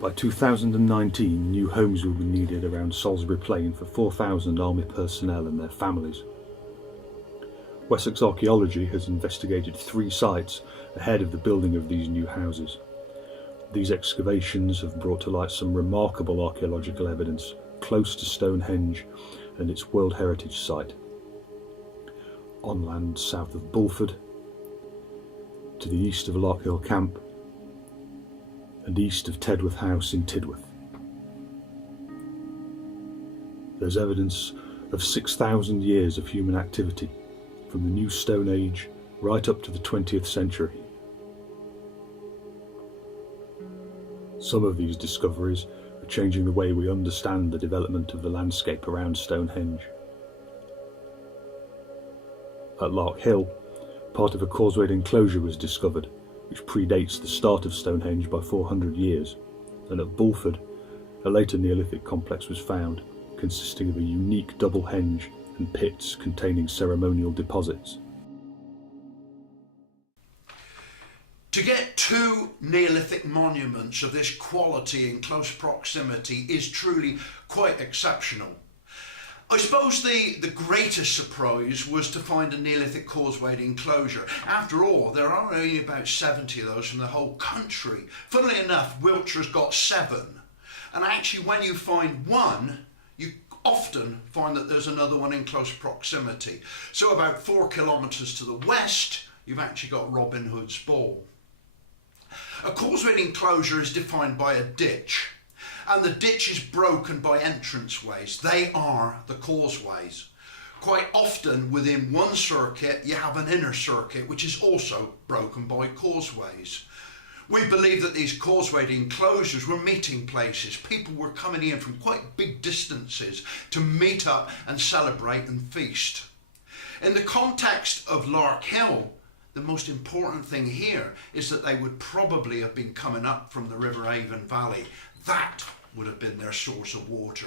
By 2019, new homes will be needed around Salisbury Plain for 4,000 army personnel and their families. Wessex Archaeology has investigated 3 sites ahead of the building of these new houses. These excavations have brought to light some remarkable archaeological evidence close to Stonehenge and its World Heritage Site. On land south of Bulford, to the east of Larkhill Camp, and east of Tedworth House in Tidworth. There's evidence of 6,000 years of human activity, from the New Stone Age right up to the 20th century. Some of these discoveries are changing the way we understand the development of the landscape around Stonehenge. At Larkhill, part of a causewayed enclosure was discovered, which predates the start of Stonehenge by 400 years, and at Bulford, a later Neolithic complex was found, consisting of a unique double henge and pits containing ceremonial deposits. To get 2 Neolithic monuments of this quality in close proximity is truly quite exceptional. I suppose the greatest surprise was to find a Neolithic causewayed enclosure. After all, there are only about 70 of those from the whole country. Funnily enough, Wiltshire's got 7. And actually, when you find one, you often find that there's another one in close proximity. So about 4 kilometres to the west, you've actually got Robin Hood's Ball. A causewayed enclosure is defined by a ditch. And the ditch is broken by entranceways. They are the causeways. Quite often within one circuit you have an inner circuit which is also broken by causeways. We believe that these causewayed enclosures were meeting places. People were coming in from quite big distances to meet up and celebrate and feast. In the context of Larkhill, the most important thing here is that they would probably have been coming up from the River Avon Valley. That would have been their source of water.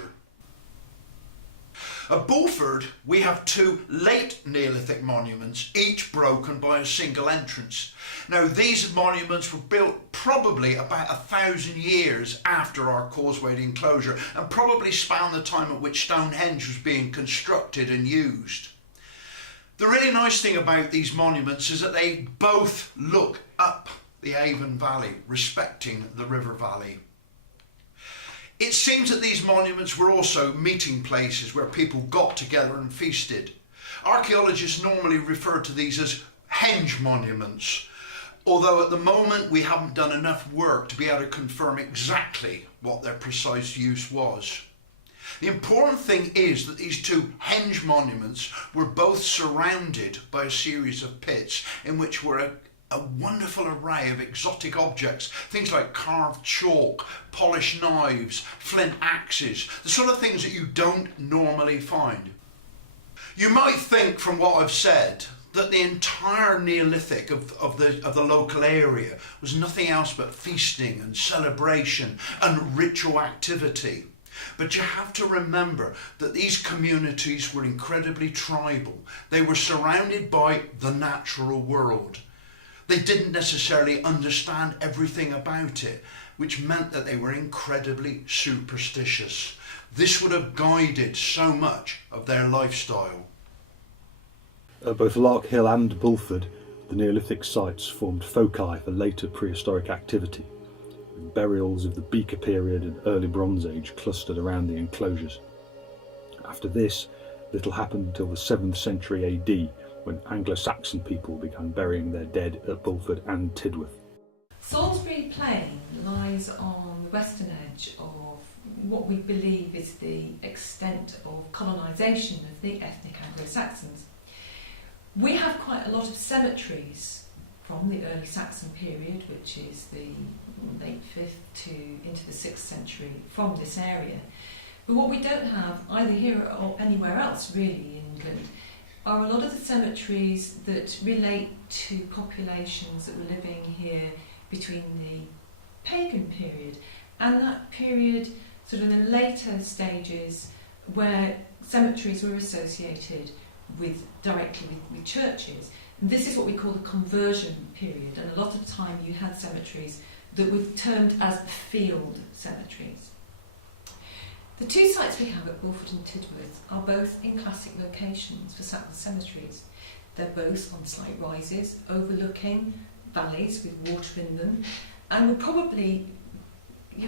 At Bulford, we have 2 late Neolithic monuments, each broken by a single entrance. Now, these monuments were built probably about 1,000 years after our causewayed enclosure and probably span the time at which Stonehenge was being constructed and used. The really nice thing about these monuments is that they both look up the Avon Valley, respecting the river valley. It seems that these monuments were also meeting places where people got together and feasted. Archaeologists normally refer to these as henge monuments, although at the moment we haven't done enough work to be able to confirm exactly what their precise use was. The important thing is that these 2 henge monuments were both surrounded by a series of pits in which were a wonderful array of exotic objects, things like carved chalk, polished knives, flint axes, the sort of things that you don't normally find. You might think from what I've said that the entire Neolithic of the local area was nothing else but feasting and celebration and ritual activity. But you have to remember that these communities were incredibly tribal. They were surrounded by the natural world. They didn't necessarily understand everything about it, which meant that they were incredibly superstitious. This would have guided so much of their lifestyle. At both Larkhill and Bulford, the Neolithic sites formed foci for later prehistoric activity, with burials of the Beaker period and early Bronze Age clustered around the enclosures. After this, little happened until the 7th century AD, when Anglo-Saxon people began burying their dead at Bulford and Tidworth. Salisbury Plain lies on the western edge of what we believe is the extent of colonisation of the ethnic Anglo-Saxons. We have quite a lot of cemeteries from the early Saxon period, which is the late 5th to into the 6th century from this area. But what we don't have, either here or anywhere else really in England, are a lot of the cemeteries that relate to populations that were living here between the pagan period and that period sort of in the later stages where cemeteries were associated directly with churches. And this is what we call the conversion period, and a lot of time you had cemeteries that we've termed as field cemeteries. The two sites we have at Bulford and Tidworth are both in classic locations for cemeteries. They're both on slight rises, overlooking valleys with water in them, and you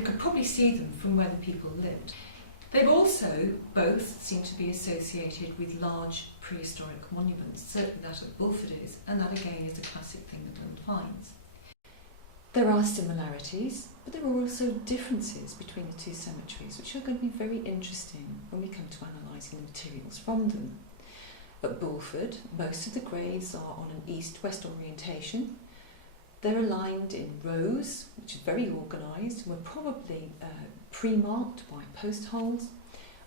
could probably see them from where the people lived. They've also both seem to be associated with large prehistoric monuments, certainly that of Bulford is, and that again is a classic thing Midland finds. There are similarities, but there are also differences between the two cemeteries, which are going to be very interesting when we come to analysing the materials from them. At Bulford, most of the graves are on an east-west orientation. They're aligned in rows, which is very organised, and were probably pre-marked by post holes,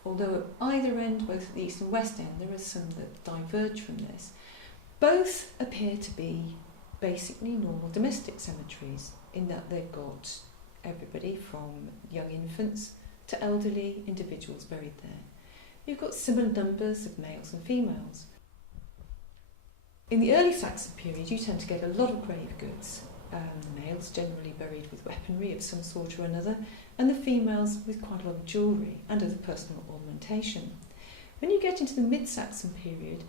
although at either end, both at the east and west end, there are some that diverge from this. Both appear to be basically normal domestic cemeteries, in that they've got everybody from young infants to elderly individuals buried there. You've got similar numbers of males and females. In the early Saxon period, you tend to get a lot of grave goods. The males generally buried with weaponry of some sort or another, and the females with quite a lot of jewellery and other personal ornamentation. When you get into the mid-Saxon period,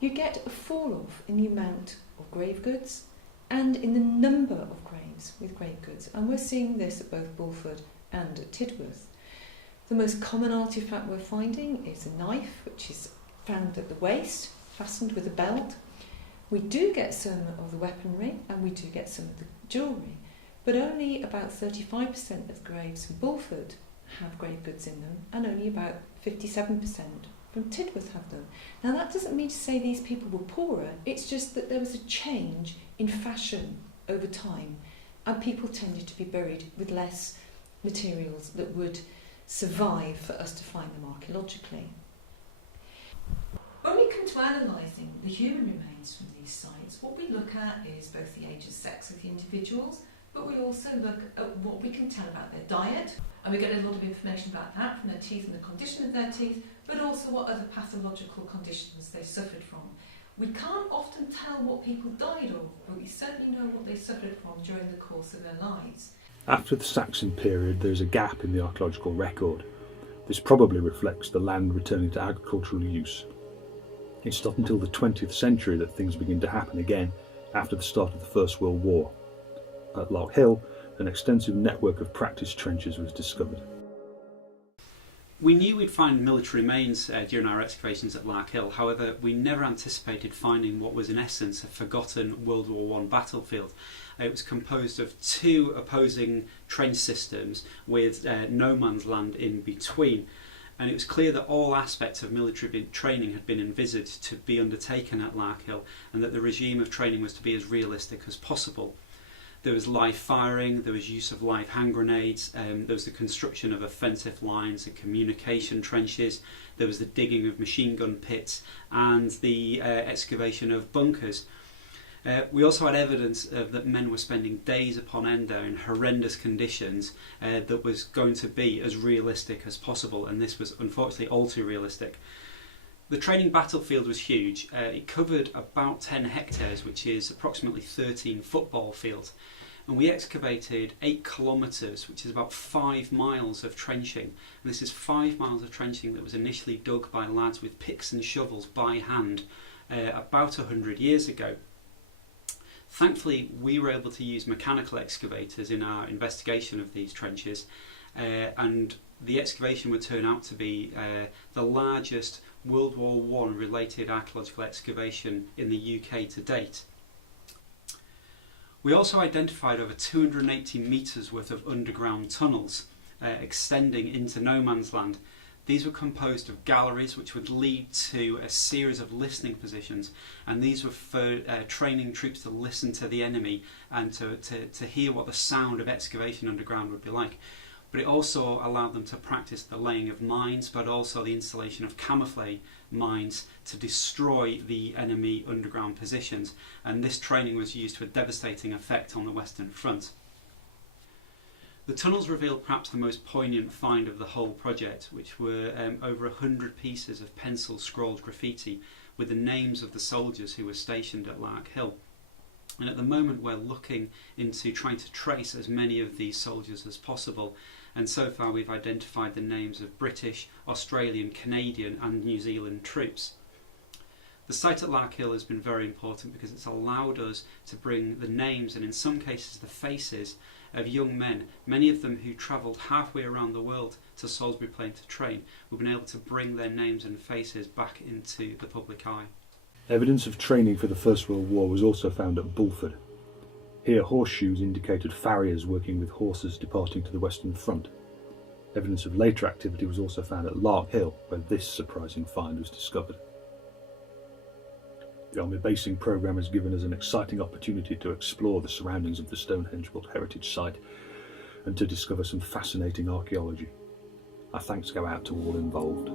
you get a fall-off in the amount of grave goods and in the number of graves with grave goods, and we're seeing this at both Bulford and at Tidworth. The most common artefact we're finding is a knife, which is found at the waist, fastened with a belt. We do get some of the weaponry and we do get some of the jewellery, but only about 35% of the graves from Bulford have grave goods in them, and only about 57% from Tidworth have them. Now that doesn't mean to say these people were poorer, it's just that there was a change in fashion over time, and people tended to be buried with less materials that would survive for us to find them archaeologically. When we come to analysing the human remains from these sites, what we look at is both the age and sex of the individuals, but we also look at what we can tell about their diet, and we get a lot of information about that from their teeth and the condition of their teeth, but also what other pathological conditions they suffered from. We can't often tell what people died of, but we certainly know what they suffered from during the course of their lives. After the Saxon period, there is a gap in the archaeological record. This probably reflects the land returning to agricultural use. It's not until the 20th century that things begin to happen again after the start of the First World War. At Lark Hill, an extensive network of practice trenches was discovered. We knew we'd find military remains during our excavations at Lark Hill, however we never anticipated finding what was in essence a forgotten World War I battlefield. It was composed of two opposing trench systems with no man's land in between. And it was clear that all aspects of military training had been envisaged to be undertaken at Lark Hill, and that the regime of training was to be as realistic as possible. There was live firing, there was use of live hand grenades, there was the construction of offensive lines and communication trenches, there was the digging of machine gun pits and the excavation of bunkers. We also had evidence that men were spending days upon end there in horrendous conditions that was going to be as realistic as possible, and this was unfortunately all too realistic. The training battlefield was huge. It covered about 10 hectares, which is approximately 13 football fields, and we excavated 8 kilometres, which is about 5 miles of trenching. And this is 5 miles of trenching that was initially dug by lads with picks and shovels by hand about 100 years ago. Thankfully, we were able to use mechanical excavators in our investigation of these trenches, and the excavation would turn out to be the largest World War I related archaeological excavation in the UK to date. We also identified over 280 metres worth of underground tunnels extending into no man's land. These were composed of galleries which would lead to a series of listening positions, and these were for training troops to listen to the enemy and to hear what the sound of excavation underground would be like. But it also allowed them to practice the laying of mines, but also the installation of camouflage mines to destroy the enemy underground positions, and this training was used to a devastating effect on the Western Front. The tunnels revealed perhaps the most poignant find of the whole project, which were over 100 pieces of pencil scrawled graffiti with the names of the soldiers who were stationed at Lark Hill. And at the moment we're looking into trying to trace as many of these soldiers as possible, and so far we've identified the names of British, Australian, Canadian and New Zealand troops. The site at Larkhill has been very important because it's allowed us to bring the names and in some cases the faces of young men, many of them who travelled halfway around the world to Salisbury Plain to train. We've been able to bring their names and faces back into the public eye. Evidence of training for the First World War was also found at Bulford. Here horseshoes indicated farriers working with horses departing to the Western Front. Evidence of later activity was also found at Larkhill, where this surprising find was discovered. The Army Basing Programme has given us an exciting opportunity to explore the surroundings of the Stonehenge World Heritage Site and to discover some fascinating archaeology. Our thanks go out to all involved.